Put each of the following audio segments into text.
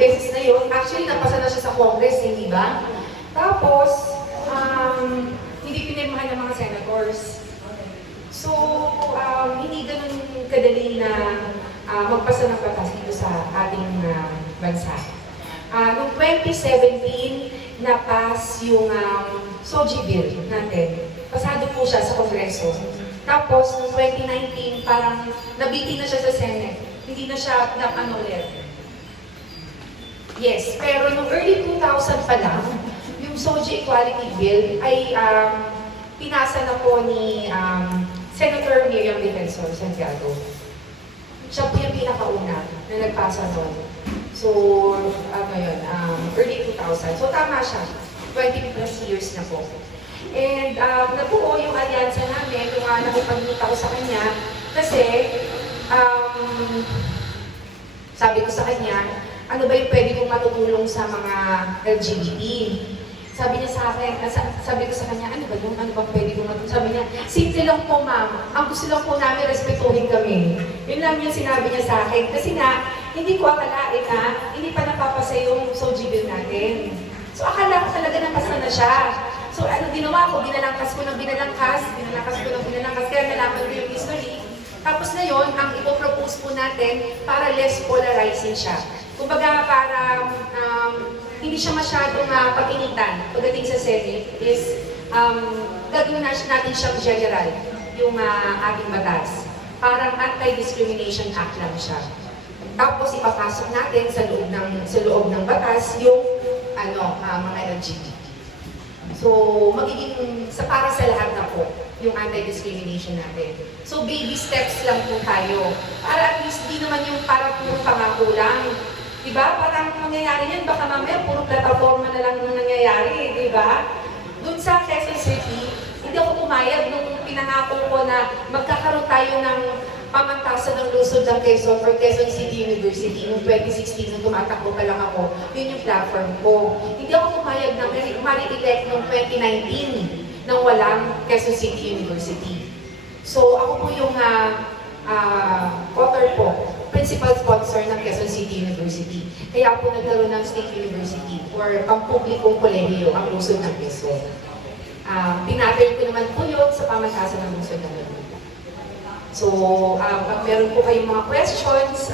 beses na yun. Actually, napasa na siya sa Congress, hindi ba? Tapos, hindi pinirmahan ng mga senators. So, hindi ganun kadali na magpasa ng batas dito sa ating bansa. Noong 2017, na-pass yung SOGI bill natin. Pasado po siya sa Kongreso. Tapos, noong 2019, parang nabitin na siya sa Senate. Hindi na siya ulit. Yes, pero noong early 2000 pa lang, yung SOGI Equality Bill ay pinasa na po ni Senator Miriam Defensor Santiago. Siya po yung pinakauna na nagpasa noon. So, early 2000. So, tama siya. 20 plus years na po. And nabuo yung alyansa namin, yung nakipag-meet ako sa kanya, kasi sabi ko sa kanya, ano ba yung pwede kong matutulong sa mga LGBT? Sabi niya sa akin, sabi ko sa kanya, ano ba pwede kong matulong? Sabi niya, simple lang po ma'am, ang gusto lang po namin, respetuhin kami. Yun lang yung sinabi niya sa akin. Kasi nga, hindi ko akalain na hindi pa napapasa yung SOGI bill natin. So akala ko talaga napasa na siya. So ano ginawa ko? Binalangkas ko ng binalangkas, kaya nalaman ko yung history. Tapos na yun, ang ipopropose po natin para less polarizing siya. Kumbaga para hindi siya masyadong pag-initan pagdating sa Senate is gagawin natin siyang general, yung ating batas. Parang Anti-Discrimination Act lang siya. Tapos ipapasok natin sa loob ng batas yung mga LGBT. So, magiging para sa lahat na po yung anti-discrimination natin. So, baby steps lang po tayo. Para at least di naman yung para puro pangako lang. Diba? Parang mangyayari yan, baka mamaya puro plataforma na lang yung nangyayari. Diba? Doon sa Quezon City, hindi ako pumayag nung pinangako ko na magkakaroon tayo ng pamantasan ng lungsod ng Quezon for Quezon City University noong 2016, nung tumatakbo pa lang ako. Yun yung platform ko. Hindi ako pumayag na mari-elect noong 2019 nang walang Quezon City University. So ako po yung author po, principal sponsor ng Quezon City University. Kaya po nagkaroon ng State University or pampublikong kolehiyo ang lungsod ng Quezon. Pinatay ko naman po yun sa pamantasan ng lungsod ng Quezon. So, pag meron po kayong mga questions,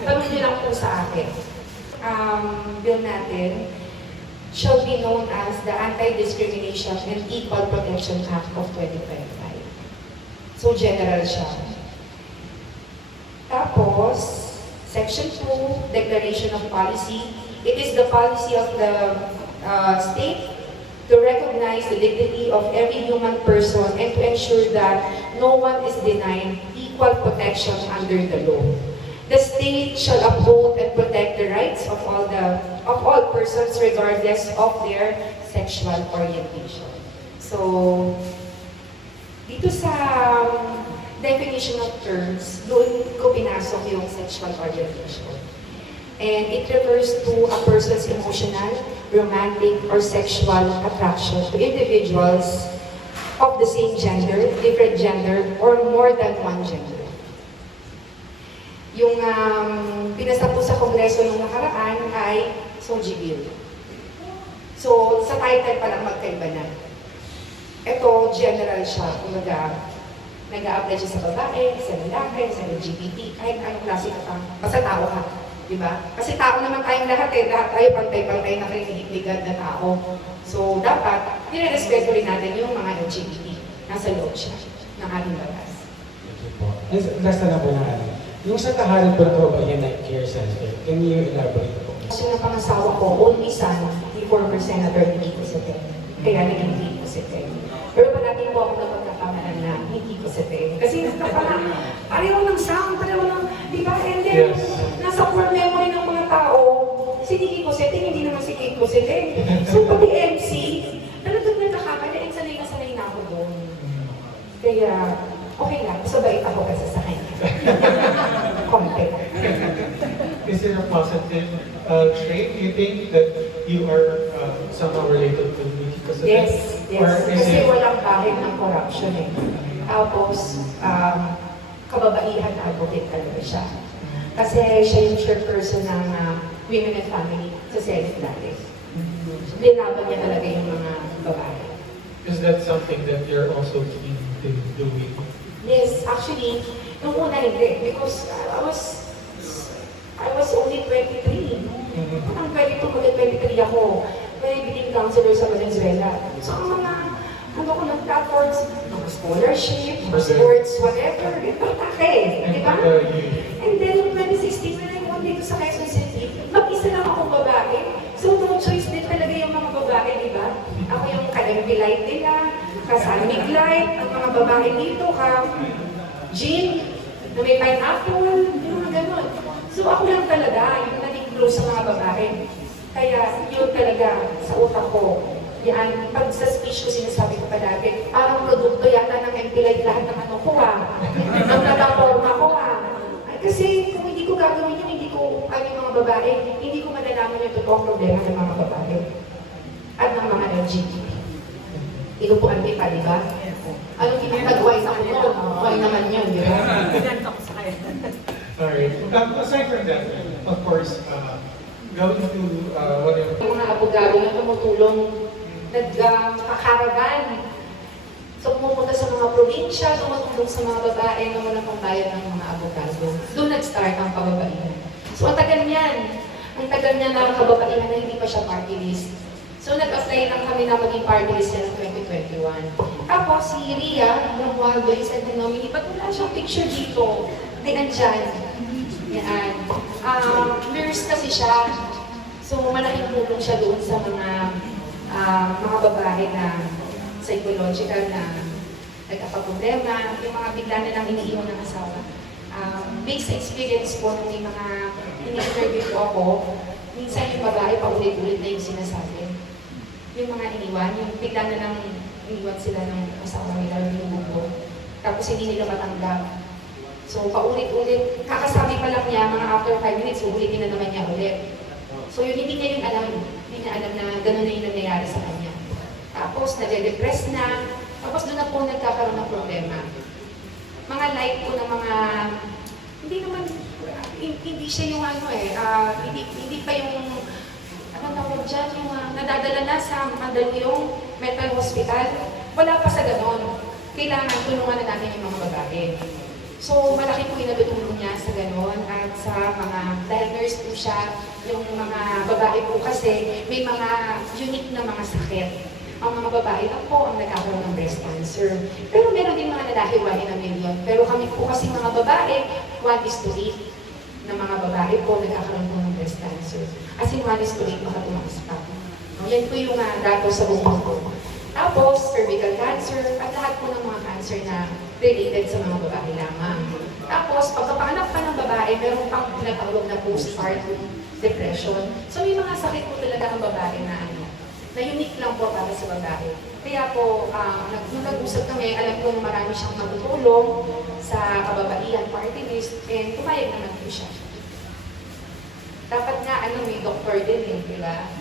tanong nyo lang po sa akin. Bill natin shall be known as the Anti-Discrimination and Equal Protection Act of 2025. So, general siya. Tapos, Section 2, Declaration of Policy. It is the policy of the state to recognize the dignity of every human person and to ensure that no one is denied equal protection under the law. The state shall uphold and protect the rights of all persons regardless of their sexual orientation. So, dito sa definition of terms, doon ko pinasok yung sexual orientation. And it refers to a person's emotional, romantic, or sexual attraction to individuals of the same gender, different gender, or more than one gender. Yung pinasa po sa Kongreso nung nakaraan ay SOGI Bill. So, sa title pa lang magkaiba na. Ito, general siya. Kumbaga, nag-a-apply siya sa babae, sa lalaki, sa LGBT, kahit anong klase ka pa. Basta tao ka. Diba? Kasi tao naman tayong lahat lahat tayo pantay-pantay na kinihigligad na tao. So, dapat, nire-respeto rin natin yung mga LGBT. Nasa loob siya ng ating batas. Last na po na yung sa tahanan po ng babae na care center, can you elaborate po? Kasi yung pangasawa ko, only son, ni former Senator Nikki Cosete. Kaya naging Nikki Cosete. Pero palagi po ako napagkakamalan na Nikki Cosete. Kasi pareho ng sound, pareho ng, di ba? And then, nasa core memory ng mga tao, si Nikki Cosete, hindi naman si Kate Cosete. So, pati MC, talagang nagkakakala, sanay na ako doon. Kaya, okay lang, sabay ako kasi sa kanya. Konti. Is it a positive trait? Do you think that you are somehow related to Nikki Cosete? Yes. Or is Kasi it... walang kahit ng corruption eh. Tapos, kababaihan advocate talaga siya. Kasi siya yung chairperson ng Women and Family sa Senate dati. Linaban niya talaga yung mga babae. Is that something that you're also keen to doing? Yes, actually, nung una hindi. Because I was only 23. Ang 22 ko 23 ako. Being counselor sa Valenzuela. So, ang mga, ano ko nag-platforms, mga scholarship, mga sports, whatever, ito take, di ba? And then, noong 2016, na nag dito sa Quezon City, mag-isa lang akong babae. So, no choice din talaga yung mga babae, di ba? Ako yung ka-MB light nila, ka-Salmic light, ang mga babae dito, ka-Jean, na may pineapple, yung mga ganun. So, ako lang talaga, yung naging close sa mga babae. Kaya yun talaga sa utak ko. Yan, pag sa speech ko sinasabi ko palagi, parang produkto yata ng MP Light lahat ng ano ko ng plataforma ko Kasi kung hindi ko gagawin yun, hindi ko, yung mga babae, hindi ko malalaman yung totoong problema ng mga babae. At ng mga LGBT. Inupuan kita, di ba? Anong kinatagway ako mo? Okay naman yun, di ba? Alright. Aside from that, of course, going to whatever. Yung mga abogado na tumutulong, nagkakaravan. So, pumunta sa mga probinsya, tumutulong sa mga babae na walang pambayad ng mga abogado. Doon nag-start ang kababaihan. So, ang tagal niyan. Ang tagal niya na kababaihan na hindi pa siya party list. So, nag-apply lang kami na maging party list ng 2021. Tapos, si Ria, ng Huawei, said na nominee, ba't wala siyang picture dito? Hindi, nandyan. Yan. Nurse kasi siya. So, malaking tulong siya doon sa mga babae na psychological na nagkakaproblema, yung mga bigla na lang iniiwan ng asawa. Based sa experience ko, nung may mga ini-interview ko ako, minsan yung babae paulit-ulit na yung sinasabi. Yung mga iniwan, yung bigla na lang iniwan sila ng asawa nila, binubugbog. Tapos hindi nila matanggap. So, paulit-ulit, kakasabi pa lang niya, mga after 5 minutes, uulitin na naman niya ulit. So, yun, hindi niya yung alam. Hindi niya alam na gano'n na yung nangyayari sa kanya. Tapos, nade-depress na. Tapos, doon na po nagkakaroon ng problema. Mga light po ng mga, hindi naman, hindi siya yung ano hindi pa yung, ano tawag dyan, yung nadadala na sa Mandaluyong Mental Hospital. Wala pa sa gano'n. Kailangan tulungan na natin yung mga babae. So, malaki po yung natutulong niya sa gano'n at sa mga, dahil nurse po siya, yung mga babae po kasi may mga unique na mga sakit. Ang mga babae lang po ang nagkakaroon ng breast cancer. Pero meron din mga nadahiwalay na million. Pero kami po kasi mga babae, 1:8 na mga babae po nagkakaroon po ng breast cancer. As in 1:8 baka tumakas pa. Yan po yung datos sa buong ko. Tapos, cervical cancer, at lahat po ng mga cancer na related sa mga babae lamang. Tapos, pagkapanganak pa ng babae, meron pang pinatawag na postpartum depression. So, may mga sakit po talaga ang babae na na unique lang po para sa babae. Kaya po, nung nag-usap kami, alam ko na marami siyang matutulong sa kababaihan party list, and pumayag naman po siya. Dapat nga, may doktor din di ba?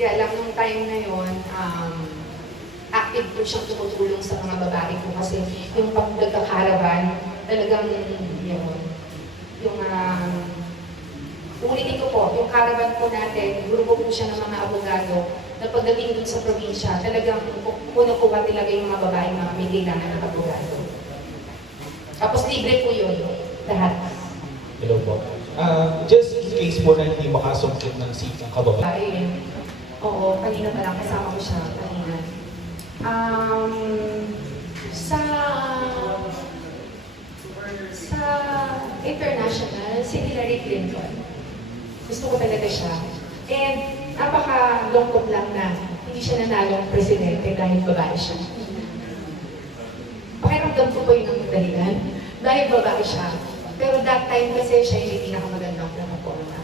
Kaya lang nung time na yun, active po siyang tumutulong sa mga babae po kasi yung pag-nagkakaravan, talagang ulitin ko po, yung caravan po natin, grupo po siya ng mga abogado na pagdating dun sa probinsya, talagang puno-kuha talaga yung mga babae mga may kailangan ng abogado. Tapos libre po yun, lahat. Hello po. Just in case po na hindi makasungkit ng seat ng kababae. Oo, kanina pa lang kasama ko siya kanina. Sa international, si Hillary Clinton. Gusto ko talaga siya. And napaka-lungkot lang na hindi siya nanalong presidente dahil babae siya. Pakiramdam ko po yun ang dahilan. Dahil babae siya. Pero that time kasi siya yung pinakamagandang plataforma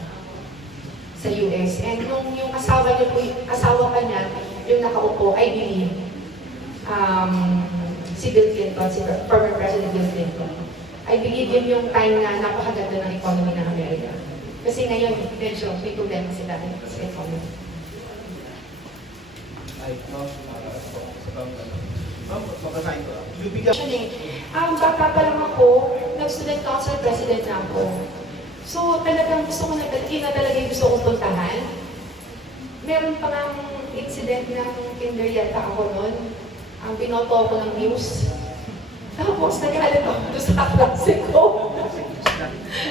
sa US. And yung asawa niya po, asawa pa niya, yung nakaupo, I believe, si Bill Clinton, si former President Bill Clinton. I believe yun yung time na napakaganda ng economy ng Amerika. Kasi ngayon, medyo may problema sila sa economy. Bata pa lang ako, nag-student council president na ako. So, talaga gusto ko na, yun na talaga yung gusto kong puntahan. Meron pa nga incident ng kinder yata ako noon. Ang binoto ako ng news. Tapos nagalit ako doon sa klase ko.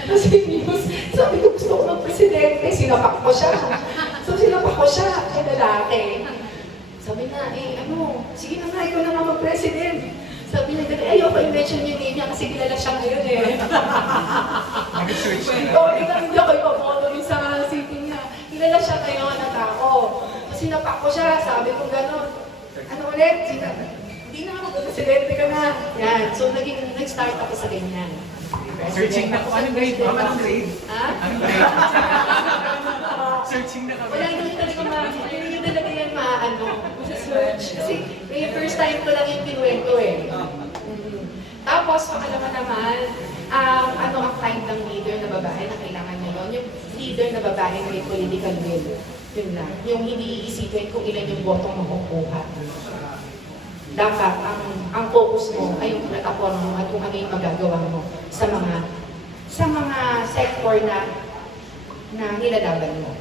Kasi news, sabi ko gusto ko ng presidente, sinapak ko siya. So sinapak ko siya, kaya lalaki. Sabi na, sige na nga, ikaw na nga mag-president. Sabi niya, ayoko i-mention yung name niya kasi kilala siya ngayon eh. Nag-search ka Oo, hindi ako ipamoto rin sa city niya. Kilala siya ngayon na tao. Kasi napak ko siya, sabi ko gano'n. Ano ulit? Hindi na ako, presidente ka na. Yan, so nag-start ako sa ganyan. Searching na ko. Anong grade? Ma'am, anong grade? Ha? Anong grade? Searching na kami. Wala naman talaga hindi talaga yan maano, sa search. Kasi may first time ko lang yung kinuwento eh. Tapos, pangalawa naman, ano ang kind ng leader na babae na kailangan nyo nun? Yung leader na babae na may political will. Yun lang. Yung hindi iisipin kung ilan yung botong makukuha. Dapat, ang focus mo ay yung plataforma mo at kung ano yung magagawa mo sa mga sector na nilalaban mo.